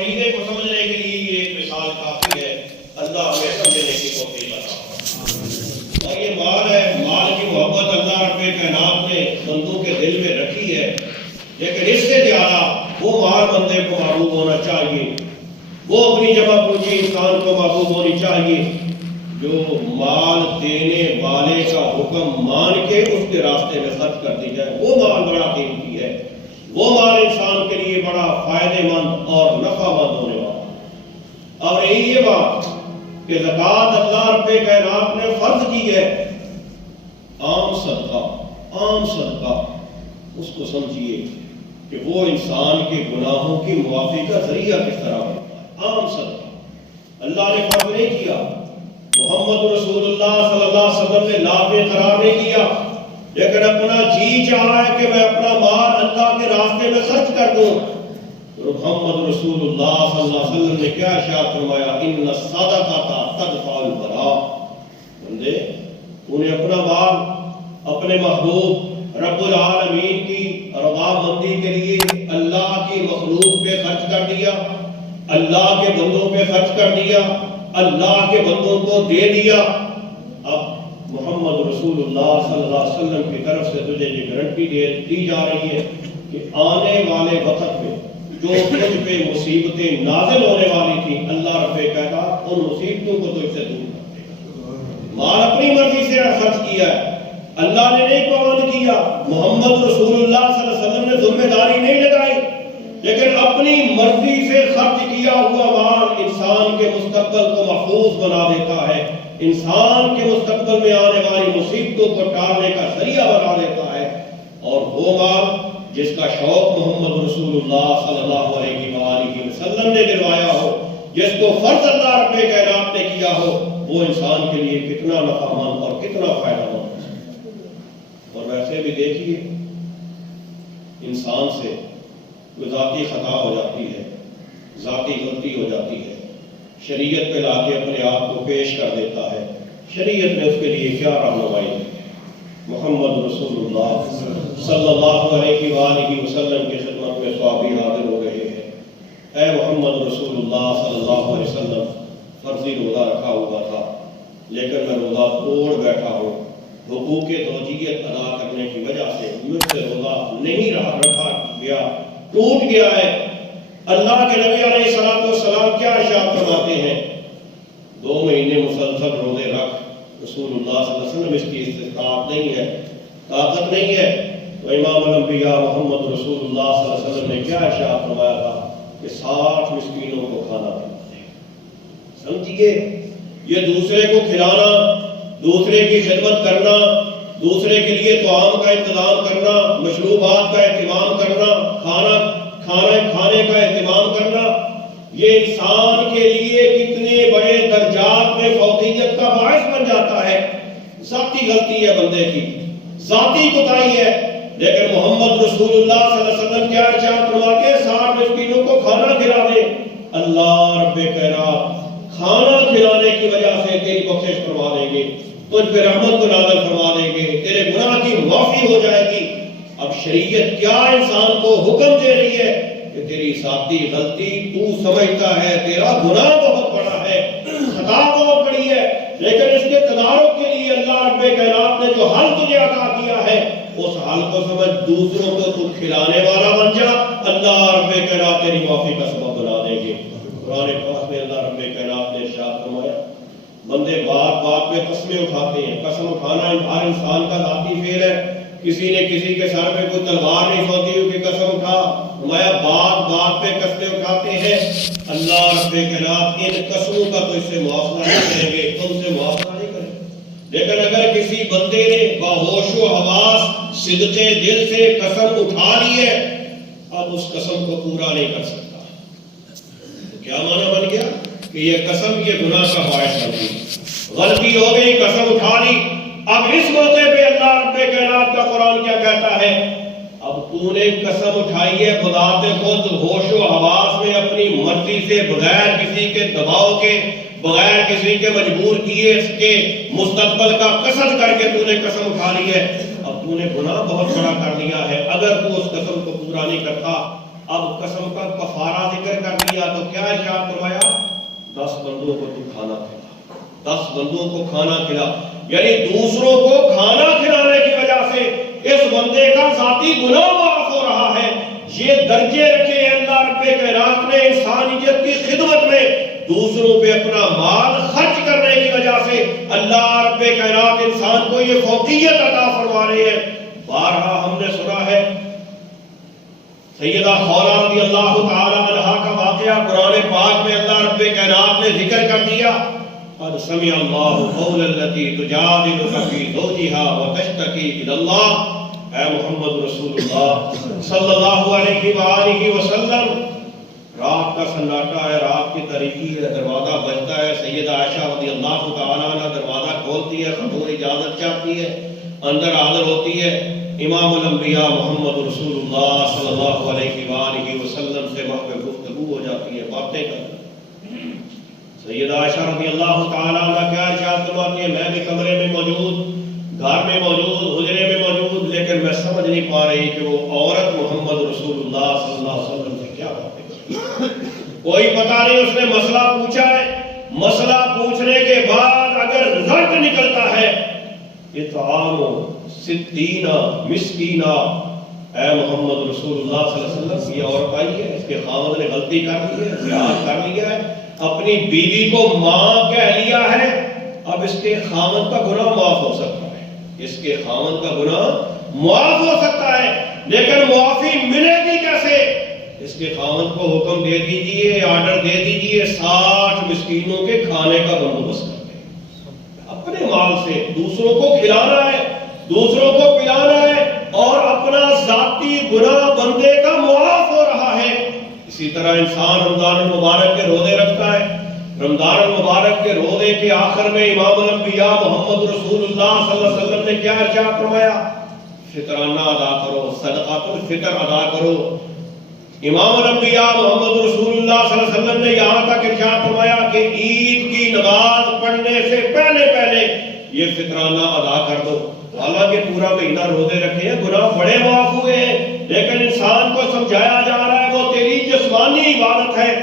توحید کو سمجھنے کے لیے یہ ایک مثال کافی ہے. اللہ ہمیں سمجھنے کی توفیق عطا فرمائے. اور یہ مال ہے، مال کی محبت اللہ رب کائنات نے بندوں کے دل میں رکھی ہے، لیکن اس سے زیادہ وہ مال بندے کو محبوب ہونا چاہیے، وہ اپنی جمع پونجی انسان کو محبوب ہونی چاہیے جو مال دینے والے کا حکم مان کے اس کے راستے میں خرچ کر دی جائے. وہ مال بڑا قیمتی ہے، وہ مال انسان کے لیے بڑا فائدہ مند اور نفع مند ہونے والا. اور یہی یہ بات کہ زکوٰۃ اللہ رب کائنات نے فرض کی ہے. عام صدقہ اس کو سمجھیے کہ وہ انسان کے گناہوں کی معافی کا ذریعہ کس طرح بنتا ہے. عام صدقہ اللہ نے فرض نہیں کیا، محمد رسول اللہ صلی اللہ علیہ وسلم نے لازم قرار نہیں کیا، لیکن اپنا جی چاہا ہے کہ میں اپنا مال اللہ کے راستے میں خرچ کر دوں. محمد رسول اللہ صلی اللہ علیہ وسلم نے کیا ارشاد فرمایا، ان الصدقۃ تدفع البلاء. بندے تو نے اپنا مال اپنے محبوب رب العالمین کی رضا مندی کے لیے اللہ کی مخلوق پہ خرچ کر دیا، اللہ کے بندوں پہ خرچ کر دیا، اللہ کے بندوں کو دے دیا. اب محمد رسول اللہ صلی اللہ علیہ وسلم کی طرف سے تجھے یہ گارنٹی دی جا رہی ہے کہ آنے والے وقت میں جو تجھ پہ مصیبتیں نازل ہونے والی تھیں، اللہ رب کہتا ان مصیبتوں کو تجھ سے دور کر دے گا. مال اپنی مرضی سے خرچ کیا ہے، اللہ نے نہیں پابند کیا، محمد رسول اللہ صلی اللہ علیہ وسلم نے ذمہ داری نہیں لگائی، لیکن اپنی مرضی سے خرچ کیا ہوا مال انسان کے مستقبل کو محفوظ بنا دیتا ہے، انسان کے مستقبل میں آنے والی مصیبتوں کو ٹالنے کا ذریعہ بنا دیتا ہے. اور وہ مال جس کا شوق محمد رسول اللہ صلی اللہ علیہ وآلہ وسلم نے دلوایا ہو، جس کو فرض اللہ رب کائنات نے کیا ہو، وہ انسان کے لیے کتنا نفع مند اور کتنا فائدہ مند ہے. اور ویسے بھی دیکھیے انسان سے کوئی ذاتی خطا ہو جاتی ہے، ذاتی غلطی ہو جاتی ہے، شریعت پہ لا کے اپنے آپ کو پیش کر دیتا ہے. شریعت نے اس کے لیے کیا رہنمائی دی؟ محمد رسول اللہ صلی اللہ علیہ وآلہ وسلم کی خدمت میں صحابی حاضر ہو رہے ہیں. اے محمد رسول اللہ صلی اللہ علیہ وسلم، فرضی روزہ رکھا ہوا تھا لیکن میں روزہ توڑ بیٹھا ہوں، حقوق زوجیت ادا کرنے کی وجہ سے مجھ سے روزہ نہیں رکھا گیا، ٹوٹ گیا ہے. اللہ کے نبی علیہ الصلوۃ والسلام کیا ارشاد فرماتے ہیں؟ 2 مہینے مسلسل روزے رکھ. رسول اللہ صلی اللہ علیہ وسلم اس کی استطاعت نہیں ہے، طاقت نہیں ہے. تو امام الانبیاء محمد رسول اللہ صلی اللہ علیہ وسلم نے کیا ارشاد فرمایا تھا کہ 60 مسکینوں کو کھانا کھلاتے. سمجھیے، یہ دوسرے کو کھلانا، دوسرے کی خدمت کرنا، دوسرے کے لیے طعام کا انتظام کرنا، مشروبات کا اہتمام کرنا، کھانے کا اہتمام کرنا، یہ انسان کے لیے کتنے بڑے درجات میں فوقیت کا باعث بن جاتا ہے. ذاتی غلطی ہے بندے کی، ذاتی کوتاہی ہے، لیکن محمد رسول اللہ صلی اللہ علیہ وسلم کیا ارشاد فرماتے ہیں؟ 60 مسکینوں کو کھانا کھلا دے. اللہ رب کائنات کھانا کھلانے کی وجہ سے تیری بخشش فرما دیں گے، تجھ پہ رحمت کو نازل فرما دیں گے، تیرے گناہ کی معافی ہو جائے گی. اب شریعت کیا انسان کو حکم دے رہی ہے کہ تیری ذاتی غلطی تو سمجھتا ہے، تیرا گناہ بہت بڑا ہے، خطا بہت بڑی ہے، لیکن اس کے تدارک کے لیے اللہ رب کائنات نے جو حل تجھے عطا کیا ہے اس حل کو سمجھ، دوسروں کو تو کھلانے والا بن جا، اللہ رب کائنات تیری معافی کا سبب بنا دیں گے. قرآن پاک میں اللہ رب کائنات نے ارشاد فرمایا، بندے بات بات میں قسمیں اٹھاتے ہیں. قسم اٹھانا ہر انسان کا ذاتی فعل ہے. کسی نے کسی کے سر پہ کوئی تلوار نہیں سوتی ہوئی کہ قسم اٹھا. فرمایا بات بات پہ قسمیں اٹھاتے ہیں. اللہ رب کائنات ان قسموں کا تو اس سے معاوضہ نہیں کریں گے، تم سے معاوضہ نہیں کریں گے. لیکن اگر کسی بندے نے باہوش و حواس صدقے دل سے قسم اٹھا لی ہے، اب اس قسم کو پورا نہیں کر سکتا. تو کیا معنی بن گیا کہ یہ قسم یہ گناہ کا باعث بن گئی، غلطی ہو گئی، قسم اٹھا لی. اب اس موقع پہ اللہ رب کائنات کا قرآن کیا کہتا ہے؟ اب تو نے قسم اٹھائی ہے بذات خود ہوش و حواس میں اپنی مرضی سے، بغیر کسی کے دباؤ کے، بغیر کسی کے مجبور کیے، اس کے مستقبل کا قصد کر کے تو نے قسم اٹھا لی ہے. اب تو نے گناہ بہت بڑا کر دیا ہے. اگر تو اس قسم کو پورا نہیں کرتا، اب قسم کا کفارہ ذکر کر دیا تو کیا ارشاد فرمایا؟ 10 بندوں کو تو کھانا کھلا، 10 بندوں کو کھانا کھلا، یعنی دوسروں کو کھانا کھلانے کی وجہ سے اس بندے کا ذاتی گناہ معاف ہو رہا ہے۔ یہ درجے رکھے اللہ رب کائنات نے انسانیت کی خدمت میں، دوسروں پہ اپنا مال خرچ کرنے کی وجہ سے اللہ رب کائنات انسان کو یہ فوقیت عطا فرما رہے ہیں۔ بارہا ہم نے سنا ہے سیدہ خولہ رضی اللہ تعالی عنہا کا واقعہ قرآن پاک میں اللہ رب کائنات نے ذکر کر دیا، قد سمع اللہ قول التی تجادلک فی زوجہا وتشتکی الی اللہ۔ اے محمد رسول اللہ صلی اللہ علیہ وآلہ وسلم، رات کا سناٹا ہے، رات کی تاریکی ہے، دروازہ بجتا ہے، سیدہ عائشہ رضی اللہ تعالی عنہ دروازہ کھولتی ہے، خاتون اجازت چاہتی ہے، اندر حاضر ہوتی ہے، امام الانبیاء محمد رسول اللہ صلی اللہ علیہ وآلہ وسلم سے محو گفتگو ہو جاتی ہے، باتیں کرتی ہیں۔ سیدہ عائشہ رضی اللہ تعالی عنہ کیا ارشاد فرماتی ہے، میں بھی کمرے میں موجود، گھر میں موجود، حجرے میں موجود، لیکن میں سمجھ نہیں پا رہی کہ وہ عورت محمد رسول اللہ صلی اللہ علیہ وسلم سے کیا باتیں کرتی ہے۔ کوئی پتہ نہیں، اس نے مسئلہ پوچھا ہے، مسئلہ پوچھنے کے بعد اگر رزلٹ نکلتا ہے اطعام 60 مسکینہ، اے محمد رسول اللہ صلی اللہ علیہ وسلم، یہ عورت آئی ہے، اس کے خاوند نے غلطی کر لی ہے، زیادہ کر لیا ہے، اپنی بیوی کو ماں کہہ لیا ہے، اب اس کے خاوند کا گناہ معاف ہو سکتا ہے، اس کے خاوند کا گناہ معاف ہو سکتا ہے، لیکن معافی ملے گی کیسے؟ اس کے خاوند کو حکم دے دیجئے، آرڈر دے دیجئے 60 مسکینوں کے کھانے کا بندوبست کر دیں۔ اپنے مال سے دوسروں کو کھلانا ہے، دوسروں کو پلانا ہے، اور اپنا ذاتی گناہ بندے کا معاف ہو رہا ہے۔ اسی طرح انسان رمضان المبارک کے روزے رکھتا ہے، رمضان المبارک کے روزے کے آخر میں امام الانبیاء محمد رسول اللہ صلی اللہ علیہ وسلم نے کیا ارشاد فرمایا؟ فطرانہ ادا کرو، صدقات الفطر ادا کرو۔ امام الانبیاء محمد رسول اللہ صلی اللہ علیہ وسلم نے یہاں تک ارشاد فرمایا کہ عید کی نماز پڑھنے سے پہلے پہلے یہ فطرانہ ادا کر دو۔ حالانکہ پورا مہینہ روزے رکھے ہیں، گناہ بڑے معاف ہوئے ہیں، لیکن انسان کو سمجھایا جا رہا ہے وہ تیری جسمانی عبادت ہے،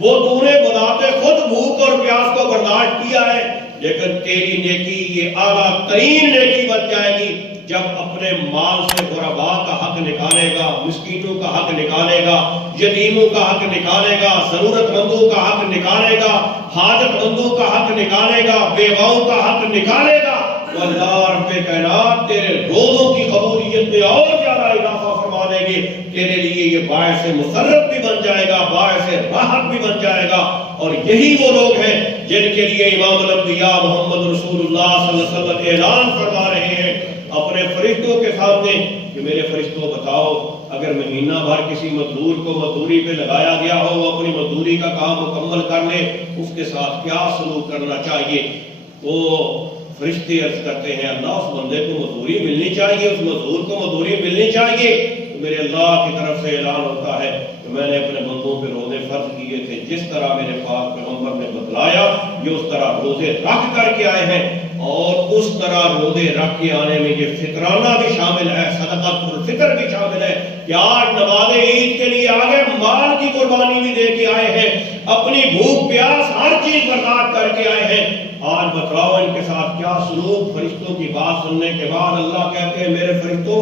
وہ تو نے بذات خود بھوک اور پیاس کو برداشت کیا ہے، لیکن تیری نیکی یہ اعلیٰ ترین نیکی بن جائے گی جب اپنے مال سے غرباء کا حق نکالے گا، مسکینوں کا حق نکالے گا، یتیموں کا حق نکالے گا، ضرورت مندوں کا حق نکالے گا، حاجت مندوں کا حق نکالے گا، بیواؤں کا حق نکالے گا۔ اللہ رب کائنات تیرے روزوں کی قبولیت میں اور زیادہ اضافہ فرما دیں گے، تیرے لیے یہ باعث مسرت بھی بن جائے گا، باعث راحت بھی بن جائے گا۔ اور یہی وہ لوگ ہیں جن کے لیے امام الانبیاء محمد رسول اللہ صلی اللہ علیہ وسلم اعلان فرما رہے ہیں اپنے فرشتوں کے سامنے کہ میرے فرشتوں بتاؤ، اگر مہینہ بھر کسی مزدور کو مزدوری پہ لگایا گیا ہو، وہ اپنی مزدوری کا کام مکمل کر لے، اس کے ساتھ کیا سلوک کرنا چاہیے؟ تو فرشتے عرض کرتے ہیں اللہ اس بندے کو مزدوری ملنی چاہیے، اس مزدور کو مزدوری ملنی چاہیے۔ تو میرے اللہ کی طرف سے اعلان ہوتا ہے کہ میں نے اپنے بندوں پہ روزے فرض کیے تھے، جس طرح میرے پاک پیغمبر نے بتلایا یہ اس طرح روزے رکھ کر کے آئے ہیں، اور اس طرح روزے رکھ کے آنے میں یہ فطرانہ بھی شامل ہے، صدقۃ الفطر بھی شامل ہے کہ آج نماز عید کے لیے آگے مال کی قربانی بھی دے کے آئے ہیں، اپنی بھوک پیاس ہر چیز برداشت کر کے آئے ہیں۔ آج بتلاؤ ان کے ساتھ کیا سلوک؟ فرشتوں کی بات سننے کے بعد اللہ کہتے ہیں میرے فرشتوں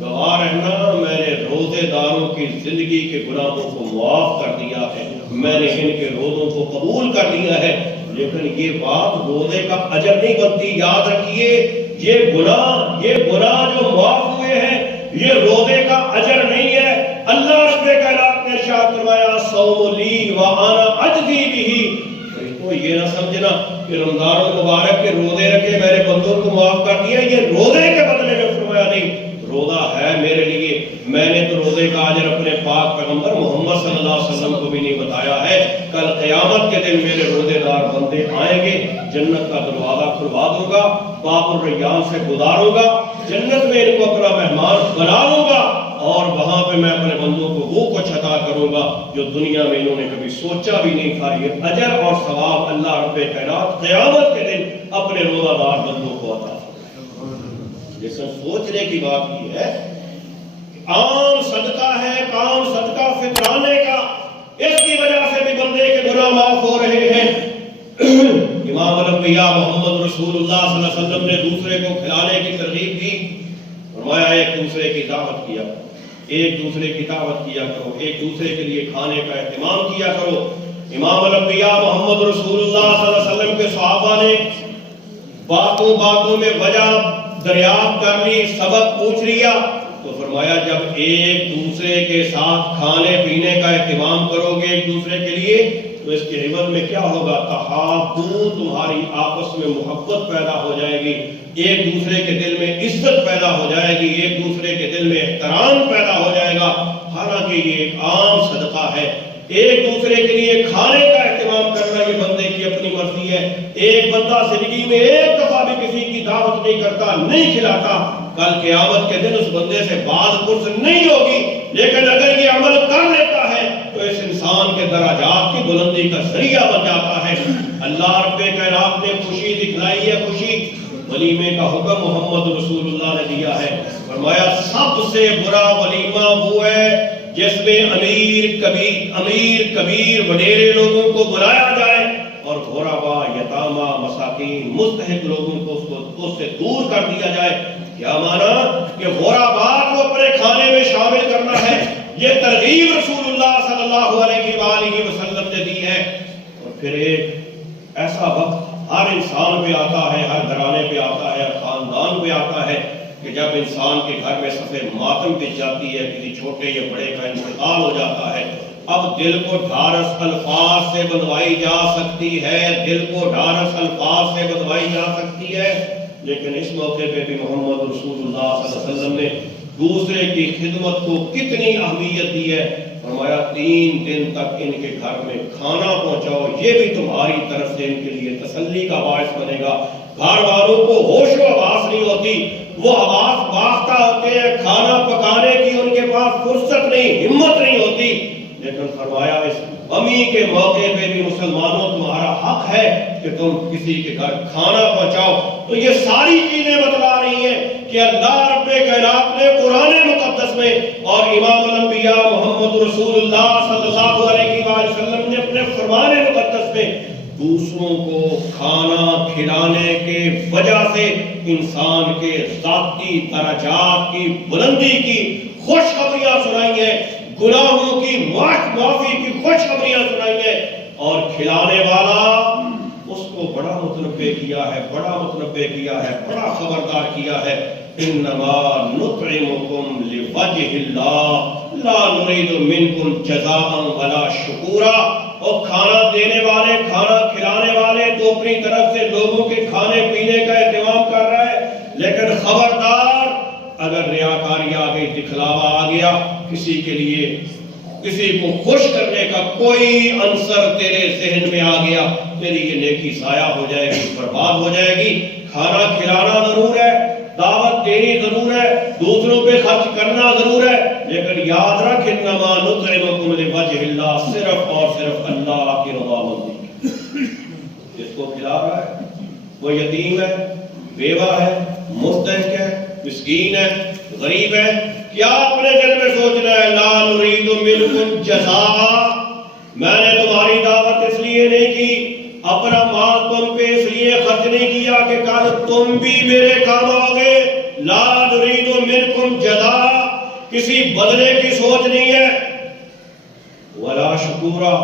گواہ رہنا، میں نے روزے داروں کی زندگی کے گناہوں کو معاف کر دیا ہے، میں نے ان کے روزوں کو قبول کر لیا ہے، لیکن یہ بات روزے کا اجر نہیں بنتی۔ یاد رکھیے یہ گناہ جو معاف ہوئے ہیں یہ روزے کا اجر نہیں ہے۔ اللہ رب کائنات نے ارشاد فرمایا صوم لی وانا اجزی بہ۔ یہ نہ سمجھنا کہ رمضان المبارک کے روزے رکھے میرے بندوں کو معاف کر دیا، یہ روزے کے بدلے میں فرمایا نہیں، روزہ ہے میرے لیے، میں نے تو روزے کا اجر اپنے پاک پیغمبر محمد صلی اللہ علیہ وسلم کو بھی نہیں بتایا ہے۔ کل قیامت کے دن میرے روزے دار بندے آئیں گے، جنت کا دروازہ کھلوا دوں گا، باب الریان سے گزاروں گا، جنت میں ان کو اپنا مہمان بنا لوں گا، اور وہاں پہ میں اپنے بندوں کو وہ کچھ عطا کروں گا جو دنیا میں انہوں نے کبھی سوچا بھی نہیں تھا۔ یہ اجر اور ثواب اللہ رب کائنات قیامت کے دن اپنے روزہ دار بندوں کو عطا فرمائے۔ لیکن سوچنے کی بات یہ ہے کہ عام صدقہ ہے، عام صدقہ فطرانے کا، اس کی وجہ سے بھی بندے کے گناہ معاف ہو رہے ہیں۔ امام الانبیاء محمد رسول اللہ صلی اللہ علیہ وسلم نے دوسرے کو کھلانے کی ترغیب دی، فرمایا ایک دوسرے کی دعوت کیا، ایک دوسرے کی دعوت کیا کرو، ایک دوسرے کے لیے کھانے کا اہتمام کیا کرو۔ امام الانبیاء محمد رسول اللہ صلی اللہ علیہ وسلم کے صحابہ نے باتوں باتوں میں وجہ دریافت کر لی، سبب پوچھ لیا، تو فرمایا جب ایک دوسرے کے ساتھ کھانے پینے کا اہتمام کرو گے ایک دوسرے کے لیے تو اس کے عوض میں کیا ہوگا؟ تحابو، تمہاری آپس میں محبت پیدا ہو جائے گی، ایک دوسرے کے دل میں عزت پیدا ہو جائے گی، ایک دوسرے کے دل میں احترام پیدا ہو جائے گا۔ حالانکہ یہ ایک عام صدقہ ہے، ایک دوسرے کے لیے کھانے کا اہتمام کرنا یہ بندے کی اپنی مرضی ہے۔ ایک بندہ زندگی میں ایک دفعہ بھی کسی کی دعوت نہیں کرتا، نہیں کھلاتا، کل قیامت کے دن اس بندے سے بات پرس نہیں ہوگی، لیکن اگر یہ عمل کر لیتا ہے تو اس انسان کے درجات کی بلندی کا ذریعہ بن جاتا ہے۔ اللہ رب کائنات نے خوشی دکھلائی ہے، خوشی ولیمے کا حکم محمد رسول اللہ نے دیا ہے۔ فرمایا سب سے برا ولیمہ وہ ہے جس میں امیر کبیر وڈیرے لوگوں کو بلایا جائے اور غربا، یتامہ، مساکین، مستحق لوگوں کو اس سے دور کر دیا جائے۔ کیا مانا؟ کہ غربا کو اپنے کھانے میں شامل کرنا ہے، یہ ترغیب رسول اللہ صلی اللہ علیہ وآلہ وسلم نے دی ہے۔ اور پھر ایک ایسا وقت ہر انسان پہ آتا ہے، ہر گھرانے پہ آتا ہے، ہر خاندان پہ آتا ہے کہ جب انسان کے گھر میں صفے ماتم بچ جاتی ہے، کسی چھوٹے یا بڑے کا انتقال ہو جاتا ہے، اب دل کو ڈھارس الفاظ سے بندوائی جا سکتی ہے، دل کو ڈھارس الفاظ سے بندوائی جا سکتی ہے، لیکن اس موقع پہ بھی محمد رسول اللہ صلی اللہ علیہ وسلم نے دوسرے کی خدمت کو کتنی اہمیت دی ہے۔ فرمایا 3 دن تک ان کے گھر میں کھانا پہنچاؤ، یہ بھی تمہاری طرف سے ان کے لیے تسلی کا باعث بنے گا۔ گھر والوں کو ہوش و حواس نہیں ہوتی، وہ حواس باختہ ہوتے ہیں، کھانا پکانے کی ان کے پاس فرصت نہیں، ہمت نہیں ہوتی، لیکن فرمایا اس غمی کے موقع پہ بھی مسلمانوں تمہارا حق ہے کہ تم کسی کے گھر کھانا پہنچاؤ۔ تو یہ ساری چیزیں بتلا رہی ہیں کہ اللہ رب کائنات نے قرآن مقدس میں اور امام الانبیاء محمد رسول اللہ صلی اللہ علیہ وآلہ وسلم نے اپنے فرمان مقدس میں دوسروں کو کھانا کھلانے کے وجہ سے انسان کے ذاتی درجات کی بلندی کی خوشخبریاں سنائی ہیں، گناہوں کی معافی کی خوشخبریاں سنائی ہیں، اور کھلانے والا اس کو بڑا متنبہ کیا ہے، بڑا متنبہ کیا ہے، بڑا خبردار کیا ہے۔ انما نطعمکم لوجہ اللہ لا نريد منکم جزاء ولا شکورا۔ اور کھانا دینے والے، کھانا کھلانے والے تو اپنی طرف سے لوگوں کے کھانے پینے کا اہتمام کر رہا ہے، لیکن خبردار اگر ریاکاری آ گئی، دکھلاوا آ گیا، کسی کے لیے کسی کو خوش کرنے کا کوئی عنصر تیرے ذہن میں آ گیا، تیری یہ نیکی ضائع ہو جائے گی، برباد ہو جائے گی۔ کھانا کھلانا ضرور ہے، دعوت دینی ضرور ہے، دوسروں پہ خرچ کرنا ضرور ہے، لیکن یاد رکھ انما نطعمکم لوجہ اللہ، صرف اور صرف اللہ کی رضامندی۔ جس کو کھلا رہا ہے وہ یتیم ہے، بیوہ ہے، مستحق ہے، مسکین ہے، غریب ہے، کیا اپنے دل میں سوچنا ہے لا نريد منکم جزاء، میں نے تمہاری دعوت اس لیے نہیں کی، اپنا مال تم پہ اس لیے خرچ نہیں کیا کہ کل تم بھی میرے کام آؤ گے، لا نريد منکم جزاء، کسی بدلے کی سوچ نہیں ہے، ولا شکورا،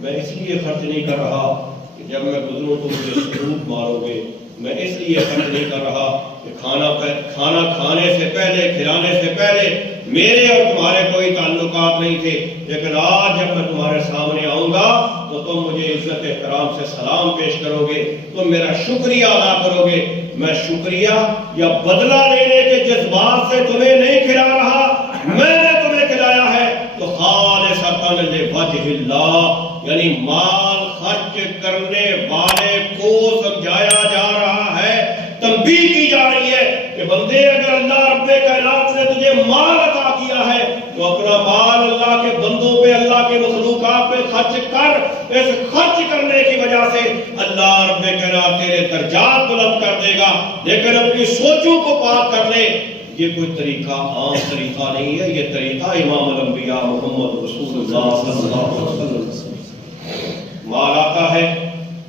میں اس لیے خرچ نہیں کر رہا کہ جب میں گزروں تو مجھے سلوک مارو گے، میں اس لیے خرچ نہیں کر رہا کہ کھانا کھانے سے پہلے، کھلانے سے پہلے میرے اور تمہارے کوئی تعلقات نہیں تھے، لیکن آج جب میں تمہارے سامنے آؤں گا تو تم مجھے عزت احترام سے سلام پیش کرو گے، تم میرا شکریہ ادا کرو گے۔ میں شکریہ یا بدلہ لینے کے جذبات سے تمہیں نہیں کھلا رہا، میں نے تمہیں کھلایا ہے تو خالصۃ لوجہ اللہ، یعنی مال خرچ کرنے والے کو سمجھایا جا رہا ہے، تنبیہ کی جا رہی ہے کہ بندے اگر اللہ رب کائنات نے تجھے مال عطا کیا ہے تو اپنا مال اللہ کے بندوں پہ، اللہ کے مخلوقات پہ خرچ کر، اس خرچ کرنے کی وجہ سے اللہ رب کائنات تیرے درجات بلند کر دے گا، لیکن اپنی سوچوں کو پاک کر لے، یہ کوئی طریقہ عام طریقہ نہیں ہے، یہ طریقہ امام الانبیاء محمد رسول اللہ صلی اللہ علیہ وسلم۔ مال آتا ہے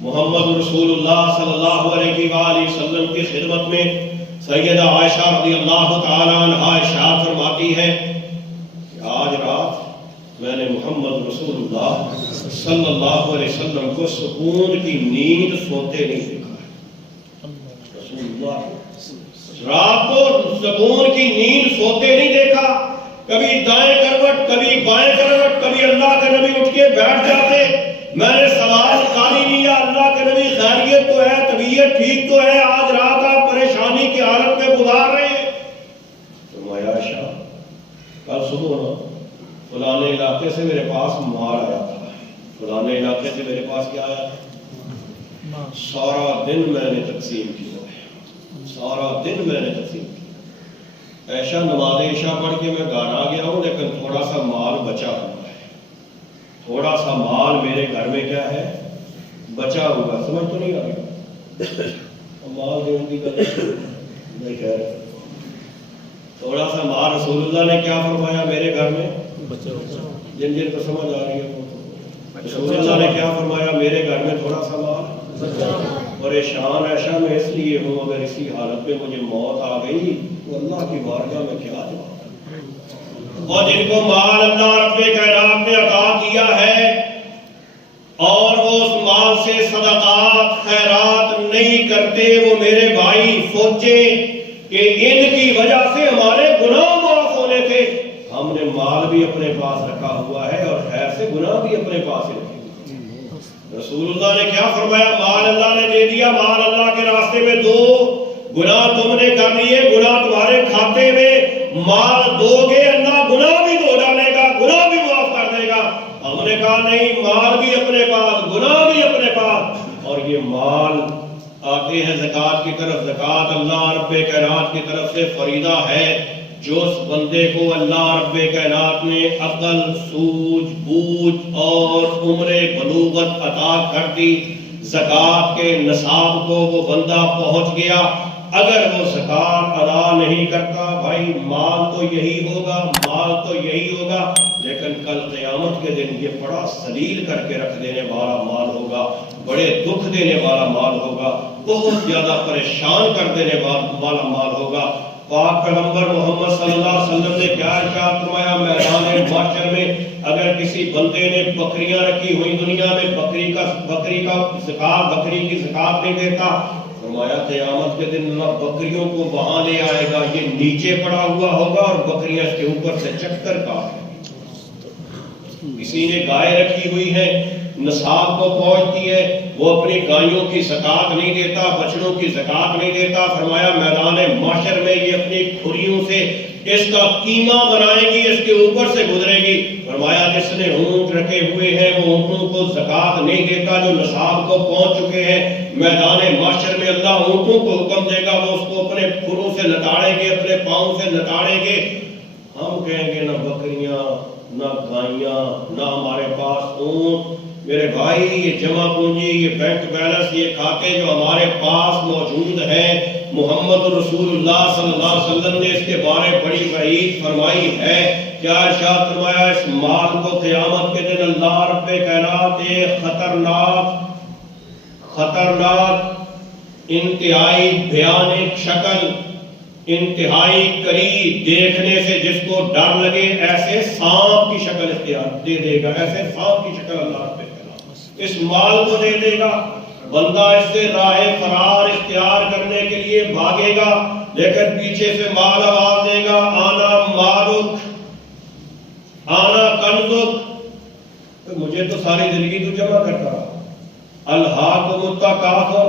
محمد رسول اللہ صلی اللہ علیہ وآلہ وسلم کی خدمت میں سیدہ عائشہ رضی اللہ تعالیٰ عنہا ارشاد فرماتی ہے کہ آج رات میں نے محمد رسول اللہ صلی اللہ علیہ وسلم کو سکون کی نیند سوتے نہیں دیکھا ہے۔ رسول اللہ رات کو سکون کی نیند سوتے نہیں دیکھا، کبھی دائیں کروٹ کبھی بائیں کروٹ، کبھی اللہ کے نبی اٹھ کے بیٹھ جاتے، میں نے سوال کر ہی لیا اللہ کے نبی خیریت تو ہے، طبیعت ٹھیک تو ہے، آج رات آپ پریشانی کی حالت میں گزار رہے ہیں؟ فرمایا عائشہ کل صبح نا فلانے علاقے سے میرے پاس مال آیا تھا، فلانے علاقے سے میرے پاس کیا آیا تھا، سارا دن میں نے تقسیم کیا ہے، سارا دن میں نے تقسیم کیا۔ عائشہ نماز عشاء پڑھ کے میں گھر آ گیا ہوں لیکن تھوڑا سا مال بچا ہوا ہے، تھوڑا سا مال میرے گھر میں کیا ہے بچا ہوا، سمجھ تو نہیں آ رہی؟ مال دینے کی گل نہیں کہہ رہے، تھوڑا سا مال رسول اللہ نے کیا فرمایا میرے گھر میں جن جن کو سمجھ آ رہی ہے، رسول اللہ نے کیا فرمایا میرے گھر میں تھوڑا سا مال، پریشان عائشہ میں اس لیے ہوں اگر اسی حالت میں مجھے موت آ گئی تو اللہ کی بارگاہ میں کیا جواب۔ اور جن کو مال اللہ رب کائنات نے عطا کیا ہے اور وہ اس مال سے صدقات خیرات نہیں کرتے، وہ میرے بھائی سوچیں کہ ان کی وجہ سے ہمارے گناہ معاف ہونے تھے۔ ہم نے مال بھی اپنے پاس رکھا ہوا ہے اور خیر سے گناہ بھی اپنے پاس رکھے۔ رسول اللہ نے کیا فرمایا، مال اللہ نے دے دیا، مال اللہ کے راستے میں دو، گناہ تم نے کر لیے، گناہ تمہارے کھاتے میں، مال دو گے اللہ گناہ بھی دھو ڈالے گا، گناہ بھی معاف کر دے گا۔ ہم نے کہا نہیں، مال بھی اپنے پاس، گناہ بھی اپنے پاس، اور یہ مال آتے ہیں زکوٰۃ کی طرف، زکوٰۃ اللہ رب کائنات کی طرف سے فریضہ ہے۔ جو اس بندے کو اللہ رب کائنات نے عقل، سوجھ بوجھ اور عمر بلوغت عطا کر دی، زکوٰۃ کے نصاب کو وہ بندہ پہنچ گیا، اگر وہ زکوٰۃ ادا نہیں کرتا بھائی مال تو یہی ہوگا، مال تو یہی ہوگا، لیکن کل قیامت کے دن یہ بڑا ذلیل کر کے رکھ دینے والا مال ہوگا، بڑے دکھ دینے والا مال ہوگا، بہت زیادہ پریشان کر دینے والا مال ہوگا۔ پاک پیغمبر محمد صلی اللہ علیہ وسلم نے کیا ارشاد فرمایا، میدان محشر میں اگر کسی بندے نے بکریاں رکھی ہوئی دنیا میں، بکری کا زکات، بکری کی زکات نہیں دیتا، فرمایا قیامت کے دن اللہ بکریوں کو وہاں لے آئے گا، یہ نیچے پڑا ہوا ہوگا اور بکریاں اس کے اوپر سے چکر کاٹیں۔ کسی نے گائے رکھی ہوئی ہے، نصاب کو پہنچتی ہے، وہ اپنی گائیوں کی زکات نہیں دیتا، بچڑوں کی زکات نہیں دیتا، فرمایا میدان محشر میں یہ اپنی کھریوں سے اس کا قیمہ بنائے گی، اس کے اوپر سے گزرے گی۔ فرمایا جس نے اونٹ رکھے ہوئے ہیں وہ اونٹوں کو زکات نہیں دیتا، جو نصاب کو پہنچ چکے ہیں، میدان محشر میں اللہ اونٹوں کو حکم دے گا، وہ اس کو اپنے کھروں سے لتاڑیں گے، اپنے پاؤں سے لتاڑیں گے۔ ہم کہیں گے نہ بکریاں نہ گائیاں نہ ہمارے پاس اونٹ، میرے بھائی یہ جمع پونجی، یہ بینک بیلنس، یہ کھاتے جو ہمارے پاس موجود ہیں، محمد رسول اللہ صلی اللہ علیہ وسلم نے اس کے بارے بڑی وعید فرمائی ہے۔ کیا ارشاد فرمایا، اس مال کو قیامت کے دن اللہ رب کائنات ایک خطرناک انتہائی بھیانک شکل، انتہائی قریب دیکھنے سے جس کو ڈر لگے ایسے سانپ کی شکل اختیار دے دے گا، ایسے سانپ کی شکل اللہ رب کائنات اس مال کو دے دے گا۔ بندہ اس سے راہ فرار اختیار کرنے کے لیے بھاگے گا، لیکن پیچھے سے مال آواز دے گا، آنا مالک آنا کنزک، مجھے تو ساری زندگی تو جمع کرتا رہا، الہاکم التکاثر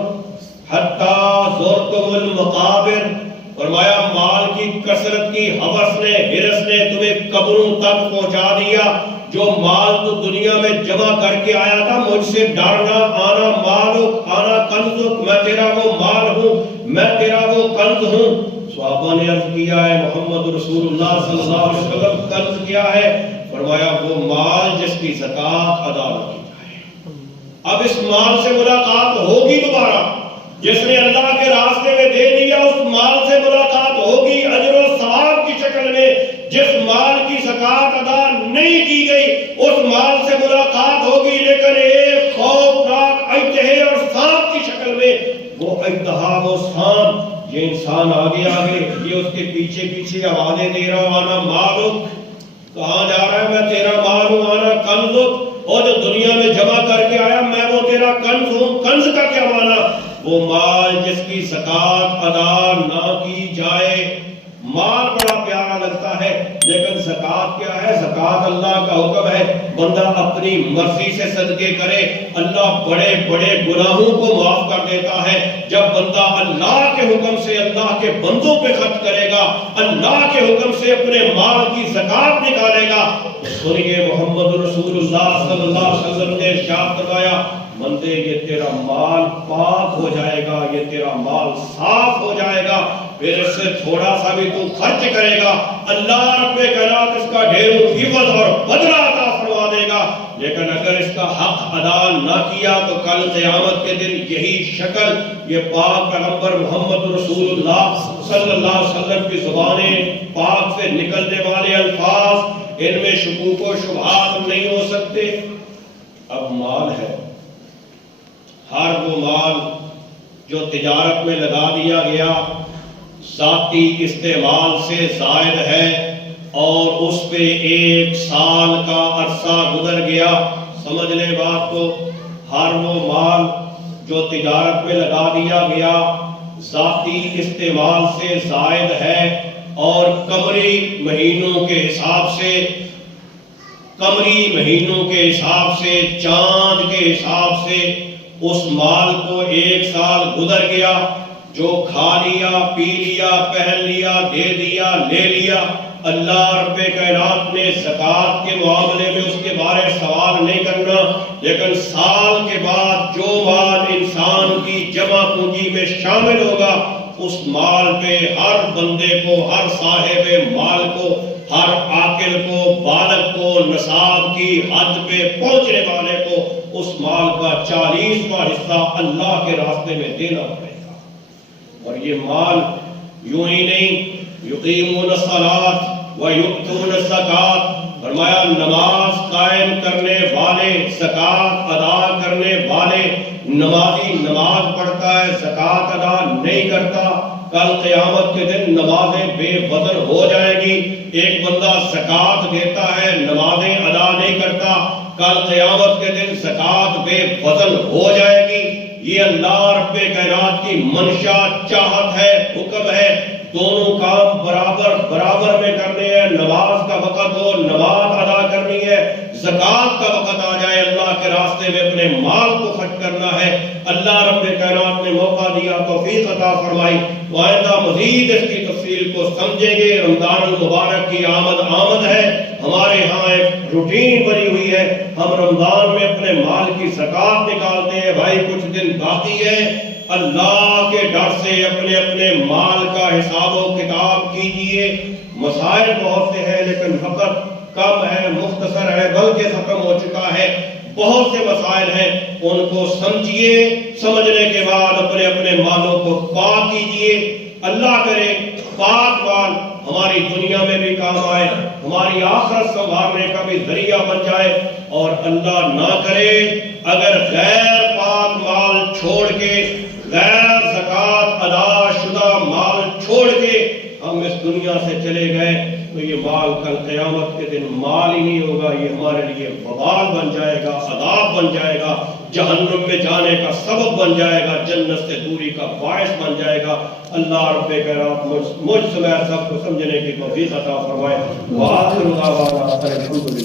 حتی زرتم المقابر، فرمایا مال کی کثرت کی ہوس نے، ہرس نے تمہیں قبروں تک پہنچا دیا۔ جو مال تو دنیا میں جمع کر کے آیا تھا، مجھ سے ڈرنا، آنا مالک آنا کنزک، میں تیرا وہ مال ہوں، میں تیرا وہ کنز ہوں۔ صحابہ نے عرض کیا ہے محمد رسول اللہ صلی اللہ علیہ وسلم کنز کیا ہے؟ فرمایا وہ مال جس کی زکات ادا نہ کی جائے۔ اب اس مال سے ملاقات ہوگی دوبارہ، جس نے اللہ کے راستے میں دے دیا اس مال سے ملاقات ہوگی، اجر و ثواب جس مال کی زکات ادا نہیں کی گئی اس مال سے ملاقات ہوگی، لیکن ایک خوفناک اژدہے اور سانپ کی شکل میں وہ اژدہا وہ سانپ، یہ انسان آگے آگے، یہ اس کے پیچھے پیچھے آوازیں دے رہا ہوں، آنا مالک، کہاں جا رہا ہے؟ میں تیرا مال ہوں، آنا کنزک، اور جو دنیا میں جمع کر کے آیا میں وہ تیرا کنز ہوں۔ کنز کا کیا معنی؟ وہ مال جس کی زکات ادا نہ کی جائے۔ مال بڑا پیارا لگتا ہے لیکن زکات کیا ہے؟ زکات اللہ کا حکم ہے، بندہ اپنی مرضی سے صدقے کرے، اللہ بڑے بڑے گناہوں کو معاف کر دیتا ہے۔ جب بندہ اللہ کے حکم سے اللہ کے بندوں پہ خرچ کرے گا، اللہ کے حکم سے اپنے مال کی زکات نکالے گا، تو سنیے محمد رسول اللہ صلی اللہ علیہ وسلم نے ارشاد فرمایا، بندے یہ تیرا مال پاک ہو جائے گا، یہ تیرا مال صاف ہو جائے گا، پھر اس سے تھوڑا سا بھی تو خرچ کرے گا، اللہ رب کائنات اس کا ڈھیروں عوض اور بدلہ عطا فرما دے گا۔ لیکن اگر اس کا حق ادا نہ کیا تو کل قیامت کے دن یہی شکل، یہ پاک پیغمبر محمد رسول اللہ صلی اللہ علیہ وسلم کی زبانیں پاک سے نکلنے والے الفاظ، ان میں شکوک و شبہات نہیں ہو سکتے۔ اب مال ہے، ہر وہ مال جو تجارت میں لگا دیا گیا، ذاتی استعمال سے زائد ہے اور اس پہ 1 سال کا عرصہ گزر گیا، سمجھ لیں بات کو، ہر وہ مال جو تجارت میں لگا دیا گیا، ذاتی استعمال سے زائد ہے اور قمری مہینوں کے حساب سے چاند کے حساب سے اس مال کو 1 سال گزر گیا، جو کھا لیا، پی لیا، پہن لیا، دے دیا، لے لیا، اللہ رب کائنات نے زکات کے معاملے میں اس کے بارے سوال نہیں کرنا، لیکن سال کے بعد جو مال انسان کی جمع پونجی میں شامل ہوگا، اس مال پہ ہر بندے کو، ہر صاحب مال کو، ہر عاقل کو، بالغ کو، نصاب کی حد پہ پہنچنے والے کو اس مال کا 40واں حصہ اللہ کے راستے میں دینا پڑے گا۔ اور یہ مال یوں ہی نہیں، یقیمون الصلاۃ ویؤتون الزکات، فرمایا نماز قائم کرنے والے، زکات ادا کرنے والے، نمازی نماز پڑھتا ہے، زکات ادا نہیں کرتا، کل قیامت کے دن نمازیں بے وزن ہو جائے گی۔ ایک بندہ زکات دیتا ہے، نمازیں ادا نہیں کرتا، کل قیامت کے دن زکات بے وزن ہو جائے گی۔ یہ اللہ رب کائنات کی منشا، چاہت ہے، حکم ہے، دونوں کام برابر برابر میں کرنے ہیں۔ نماز کا وقت ہو، نماز ادا کرنی ہے، زکات کا وقت آ جائے، اللہ کے راستے میں اپنے مال کو خرچ کرنا ہے۔ اللہ رب کائنات نے موقع دیا، توفیق عطا فرمائی، تو آئندہ مزید اس کی تفصیل کو سمجھیں گے۔ رمضان المبارک کی آمد ہے، ہمارے ہاں ایک روٹین بنی ہوئی ہے، ہم رمضان میں اپنے مال کی زکات نکالتے ہیں۔ بھائی کچھ دن باقی ہے، اللہ کے ڈر سے اپنے اپنے مال کا حساب و کتاب کیجئے۔ مسائل بہت سے ہیں لیکن وقت کم ہے، مختصر ہے، بلکہ ختم ہو چکا ہے۔ بہت سے مسائل ہیں، ان کو سمجھیے، سمجھنے کے بعد اپنے اپنے مالوں کو پاک کیجئے۔ اللہ کرے پاک مال ہماری دنیا میں بھی کام آئے، ہماری آخرت سنوارنے کا بھی ذریعہ بن جائے، اور اللہ نہ کرے اگر غیر پاک مال چھوڑ کے، غیر زکات ادا شدہ مال چھوڑ کے ہم اس دنیا سے چلے گئے تو یہ مال کل قیامت کے دن مال ہی نہیں ہوگا، یہ ہمارے لیے وبال بن جائے گا، عذاب بن جائے گا، جہنم میں جانے کا سبب بن جائے گا، جنت سے دوری کا باعث بن جائے گا۔ اللہ رب کائنات مجھ سمیت سب کو سمجھنے کی توفیق عطا فرمائے۔ وآخر دعوانا الحمد للہ۔